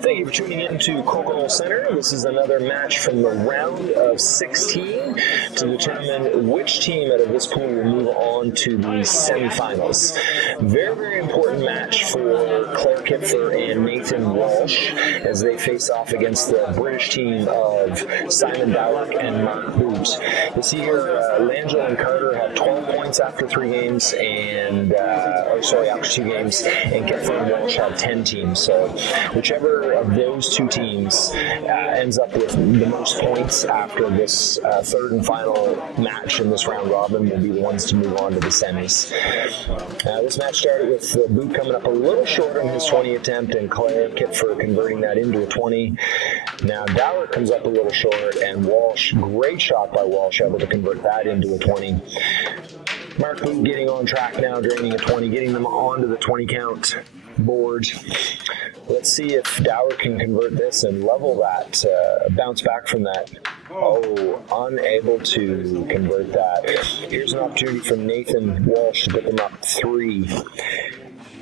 Thank you for tuning in to Crokinole Center. This is another match from the round of 16 to determine which team out of this pool will move on to the semifinals. Very, very important match for Clare Kuepfer and Nathan Walsh as they face off against the British team of Simon Dowrick and Mark Boot. You see here, Langell and Carter have 12 points after 3 games, and after 2 games, and Kuepfer and Walsh have 10 teams. So whichever of those 2 teams ends up with the most points after this third and final match in this round robin will be the ones to move on to the semis. This match started with Boot coming up a little short on his 20 attempt, and Clare Kuepfer converting that into a 20. Now Dowrick comes up a little short, and Walsh, great shot by Walsh, able to convert that into a 20. Mark Boot getting on track now, draining a 20, getting them onto the 20 count board. Let's see if Dowrick can convert this and level that, bounce back from that. Oh, unable to convert that. Here's an opportunity from Nathan Walsh to put them up 3.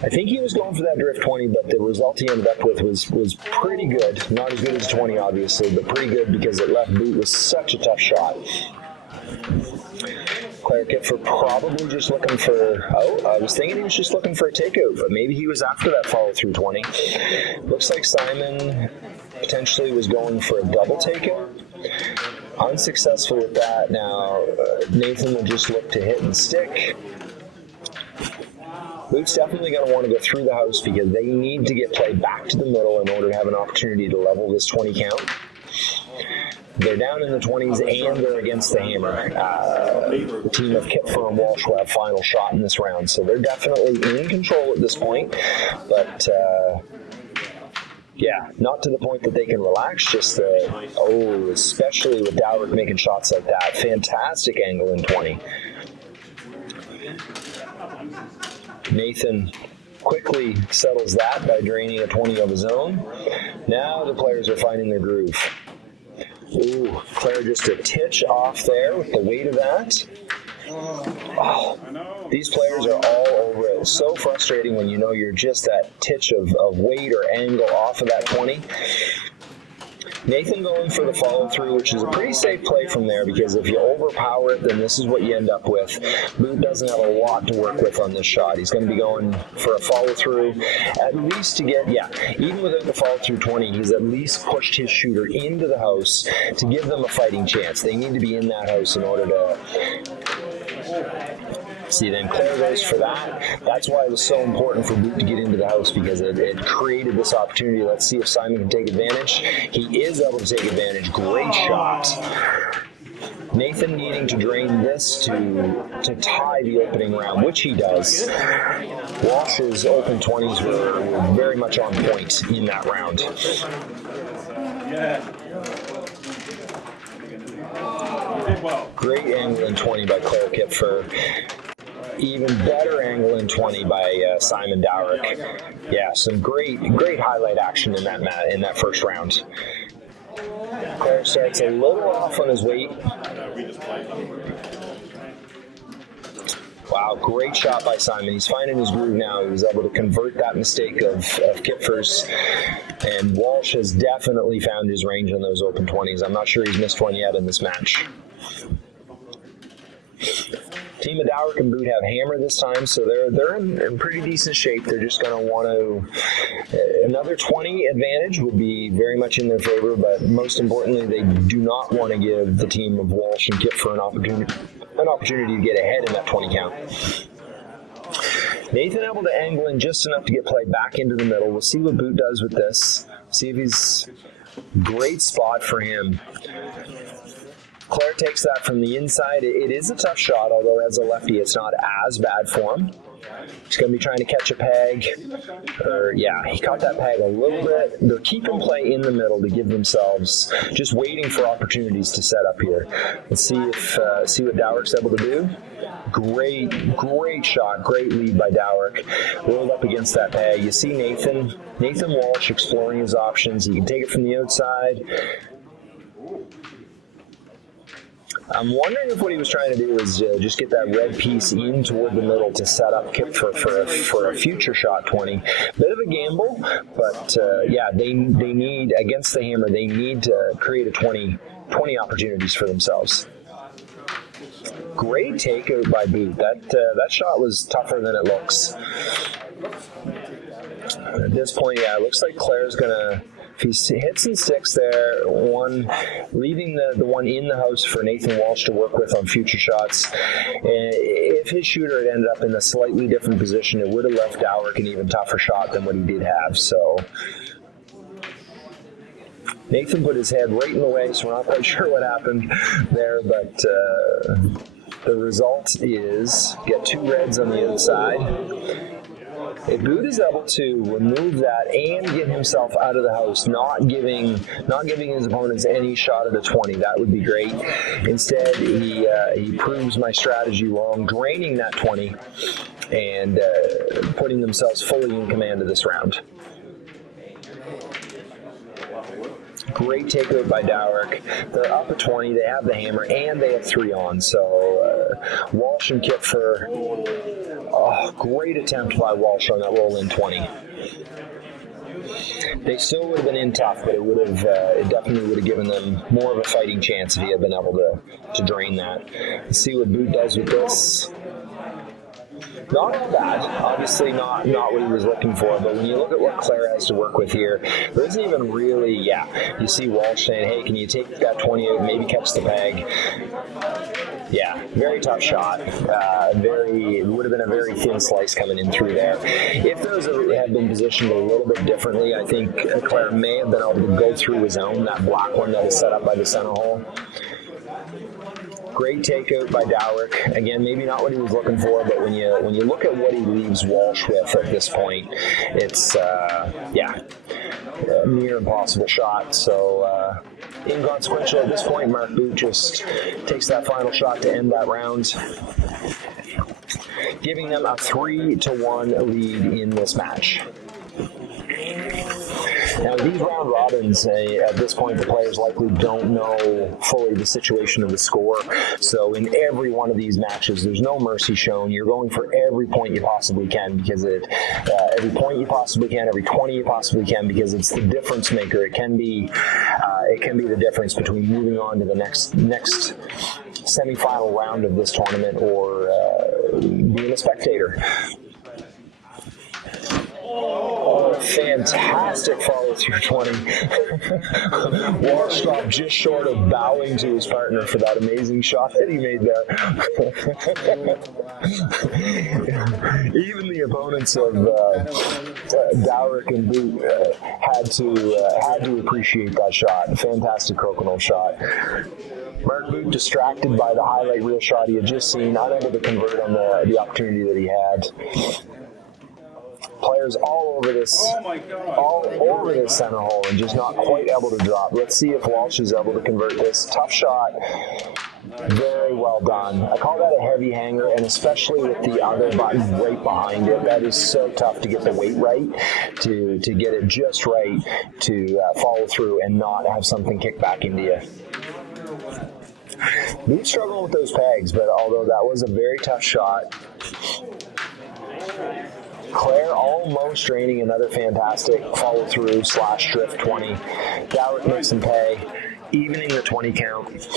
I think he was going for that drift 20, but the result he ended up with was pretty good. Not as good as 20, obviously, but pretty good because it left Boot with such a tough shot. Clare Kuepfer probably just looking for, I was thinking he was just looking for a takeout, but maybe he was after that follow-through 20. Looks like Simon potentially was going for a double takeout. Unsuccessful with that. Now, Nathan will just look to hit and stick. Boot's definitely going to want to go through the house because they need to get play back to the middle in order to have an opportunity to level this 20 count. They're down in the 20s and they're against the hammer. The team of Kuepfer and Walsh will have final shot in this round, so they're definitely in control at this point. But not to the point that they can relax. Just especially with Dowrick making shots like that. Fantastic angle in 20. Nathan quickly settles that by draining a 20 of his own. Now the players are finding their groove. Ooh, Clare just a titch off there with the weight of that. Oh, these players are all over it. So frustrating when you know you're just that titch of weight or angle off of that 20. Nathan going for the follow-through, which is a pretty safe play from there because if you overpower it, then this is what you end up with. Boot doesn't have a lot to work with on this shot. He's going to be going for a follow-through at least to get, even without the follow-through 20, he's at least pushed his shooter into the house to give them a fighting chance. They need to be in that house in order to... See, then Clare goes for that. That's why it was so important for Boot to get into the house because it created this opportunity. Let's see if Simon can take advantage. He is able to take advantage. Great shot. Nathan needing to drain this to tie the opening round, which he does. Walsh's open 20s were very much on point in that round. Great angle in 20 by Clare Kuepfer. Even better angle in 20 by Simon Dowrick. Yeah, some great highlight action in that first round. Clare starts a little off on his weight. Wow, great shot by Simon. He's finding his groove now. He was able to convert that mistake of Kuepfer's. And Walsh has definitely found his range on those open 20s. I'm not sure he's missed one yet in this match. Team of Dowrick and Boot have hammer this time, so they're in pretty decent shape. They're just going to want to... another 20 advantage would be very much in their favor, but most importantly, they do not want to give the team of Walsh and Kuepfer an opportunity to get ahead in that 20 count. Nathan able to angle in just enough to get play back into the middle. We'll see what Boot does with this. See if he's... Great spot for him. Clare takes that from the inside. It is a tough shot, although as a lefty, it's not as bad for him. He's going to be trying to catch a peg. He caught that peg a little bit. They're keeping play in the middle to give themselves, just waiting for opportunities to set up here. Let's see what Dowrick's able to do. Great shot. Great lead by Dowrick. Rolled up against that peg. You see Nathan Walsh exploring his options. He can take it from the outside. I'm wondering if what he was trying to do is just get that red piece in toward the middle to set up Kuepfer for a future shot 20. Bit of a gamble, but yeah, they need, against the hammer, they need to create a 20 opportunities for themselves. Great takeout by Boot. That shot was tougher than it looks. At this point, yeah, it looks like Clare's gonna, if he hits in 6 there, leaving the one in the house for Nathan Walsh to work with on future shots. And if his shooter had ended up in a slightly different position, it would have left Dowrick an even tougher shot than what he did have. So Nathan put his head right in the way, so we're not quite sure what happened there, but the result is get 2 reds on the outside. If Boot is able to remove that and get himself out of the house, not giving his opponents any shot at a 20, that would be great. Instead, he proves my strategy wrong, draining that 20 and putting themselves fully in command of this round. Great takeout by Dowrick. They're up at 20, they have the hammer, and they have 3 on. So Walsh and Kuepfer, great attempt by Walsh on that roll-in 20. They still would have been in tough, but it definitely would have given them more of a fighting chance if he had been able to drain that. Let's see what Boot does with this. Not bad. Obviously not what he was looking for, but when you look at what Clare has to work with here, there isn't even really, you see Walsh saying, hey, can you take that 20 out, maybe catch the peg? Yeah, very tough shot. It would have been a very thin slice coming in through there. If those had been positioned a little bit differently, I think Clare may have been able to go through his own, that black one that is set up by the center hole. Great takeout by Dowrick. Again, maybe not what he was looking for, but when you look at what he leaves Walsh with at this point, it's a near impossible shot. So inconsequential at this point. Mark Boot just takes that final shot to end that round, giving them a 3-1 lead in this match. Now, these round robins, at this point, the players likely don't know fully the situation of the score. So in every one of these matches, there's no mercy shown. You're going for every point you possibly can, because every point you possibly can, every 20 you possibly can, because it's the difference maker. It can be the difference between moving on to the next semifinal round of this tournament or being a spectator. Fantastic follow through 20. Walsh stopped just short of bowing to his partner for that amazing shot that he made there. Even the opponents of Dowrick and Boot had to appreciate that shot. Fantastic Crokinole shot. Mark Boot distracted by the highlight reel shot he had just seen, unable to convert on the opportunity that he had. Players all over this center hole and just not quite able to drop. Let's see if Walsh is able to convert this. Tough shot. Very well done. I call that a heavy hanger, and especially with the other button right behind it, that is so tough to get the weight right, to get it just right, to follow through and not have something kick back into you. Boot's struggling with those pegs, but although that was a very tough shot, Clare almost draining another fantastic follow-through / drift 20. Dowrick makes him pay, evening the 20 count.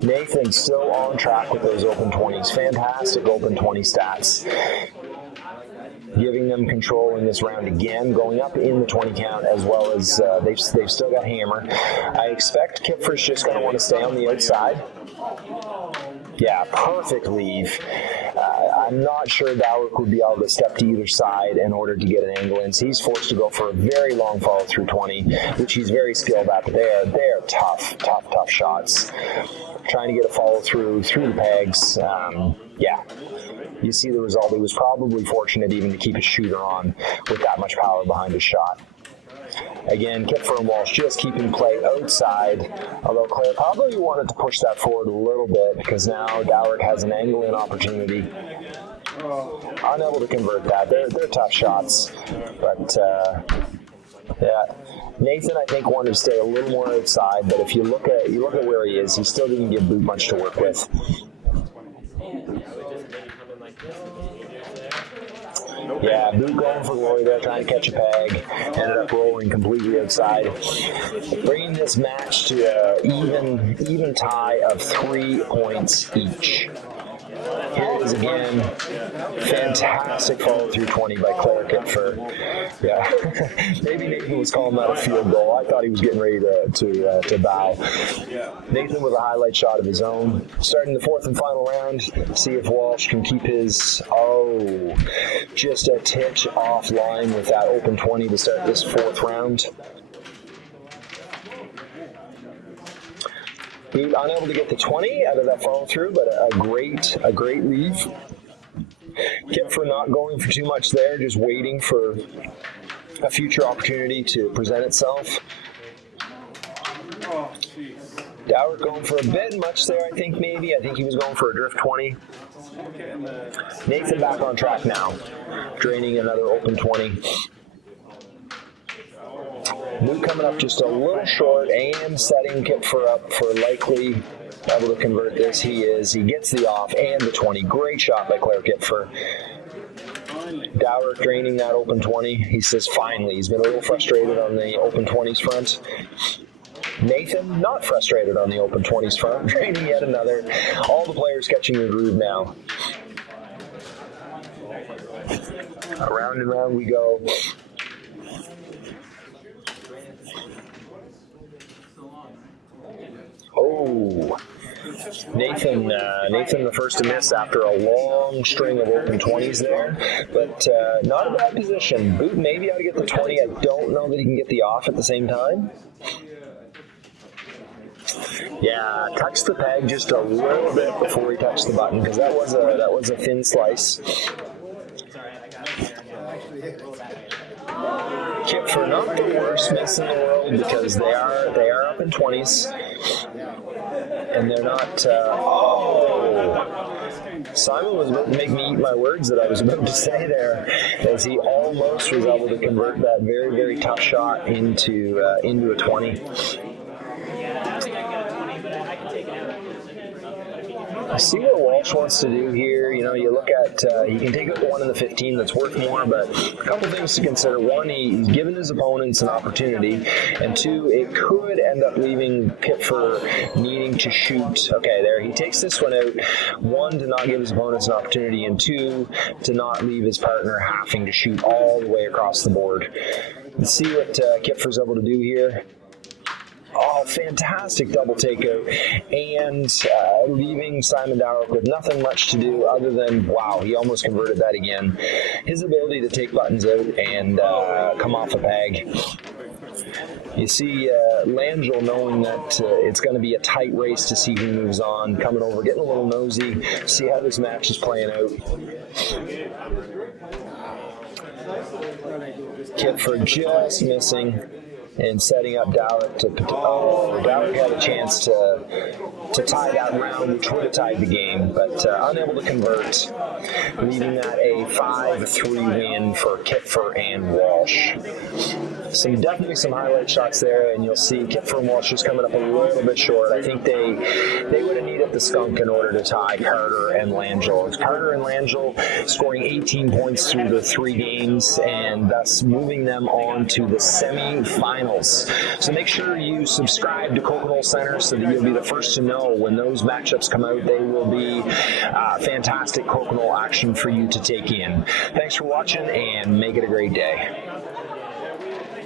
Nathan still on track with those open 20s. Fantastic open 20 stats. Giving them control in this round again, going up in the 20 count, as well as they've still got hammer. I expect Kuepfer's just going to want to stay on the outside. Yeah, perfect leave. I'm not sure Dowrick would be able to step to either side in order to get an angle in. So he's forced to go for a very long follow through 20, which he's very skilled at. But they are tough shots. Trying to get a follow through the pegs. You see the result. He was probably fortunate even to keep his shooter on with that much power behind his shot. Again, Kuepfer and Walsh just keeping play outside, although Clare probably wanted to push that forward a little bit because now Dowrick has an angle-in opportunity. Unable to convert that. They're tough shots, but Yeah, Nathan, I think wanted to stay a little more outside, but if you look at where he is, he still didn't give Boot much to work with. Yeah, Boot going for glory there, trying to catch a peg. Ended up rolling completely outside, bringing this match to an even tie of 3 points each. Here it is again. Fantastic follow through 20 by Clare Kuepfer. Yeah, maybe Nathan was calling that a field goal. I thought he was getting ready to bow. Nathan with a highlight shot of his own. Starting the fourth and final round. See if Walsh can keep his, just a titch offline with that open 20 to start this fourth round. Boot unable to get the 20 out of that follow through, but a great leave. Kuepfer not going for too much there, just waiting for a future opportunity to present itself. Dowrick going for a bit much there, I think maybe. I think he was going for a drift 20. Nathan back on track now, draining another open 20. Boot coming up just a little short and setting Kuepfer up for likely able to convert this. He is. He gets the off and the 20. Great shot by Clare Kuepfer. Dowrick draining that open 20. He says finally. He's been a little frustrated on the open 20s front. Nathan not frustrated on the open 20s front. Draining yet another. All the players catching the groove now. Around and round we go. Oh, Nathan the first to miss after a long string of open 20s there, but not a bad position. Boot maybe ought to get the 20. I don't know that he can get the off at the same time. Yeah, touched the peg just a little bit before he touched the button because that was a thin slice. Kuepfer not the worst miss in the world because they are up in 20s. And they're not, Simon was about to make me eat my words that I was about to say there, as he almost was able to convert that very, very tough shot into a 20. I see what Walsh wants to do here. You know, you look at, he can take out the one in the 15 that's worth more, but a couple things to consider. One, he's given his opponents an opportunity, and two, it could end up leaving Kuepfer needing to shoot. Okay, there, he takes this one out. One, to not give his opponents an opportunity, and two, to not leave his partner having to shoot all the way across the board. Let's see what Kuepfer's able to do here. Oh, fantastic double takeout, and leaving Simon Dowrick with nothing much to do other than, wow, he almost converted that again. His ability to take buttons out and come off a peg. You see Langell knowing that it's going to be a tight race to see who moves on, coming over, getting a little nosy, see how this match is playing out. Kuepfer just missing. And setting up Dowrick Dowrick had a chance to tie that round, which would have tied the game, but unable to convert, leaving that a 5-3 win for Kuepfer and Walsh. Definitely some highlight shots there, and you'll see Kuepfer and Walsh just coming up a little bit short. I think they would have needed the skunk in order to tie Carter and Langell. Carter and Langell scoring 18 points through the 3 games, and thus moving them on to the semi-finals. So make sure you subscribe to Crokinole Center so that you'll be the first to know when those matchups come out. They will be fantastic Crokinole action for you to take in. Thanks for watching, and make it a great day.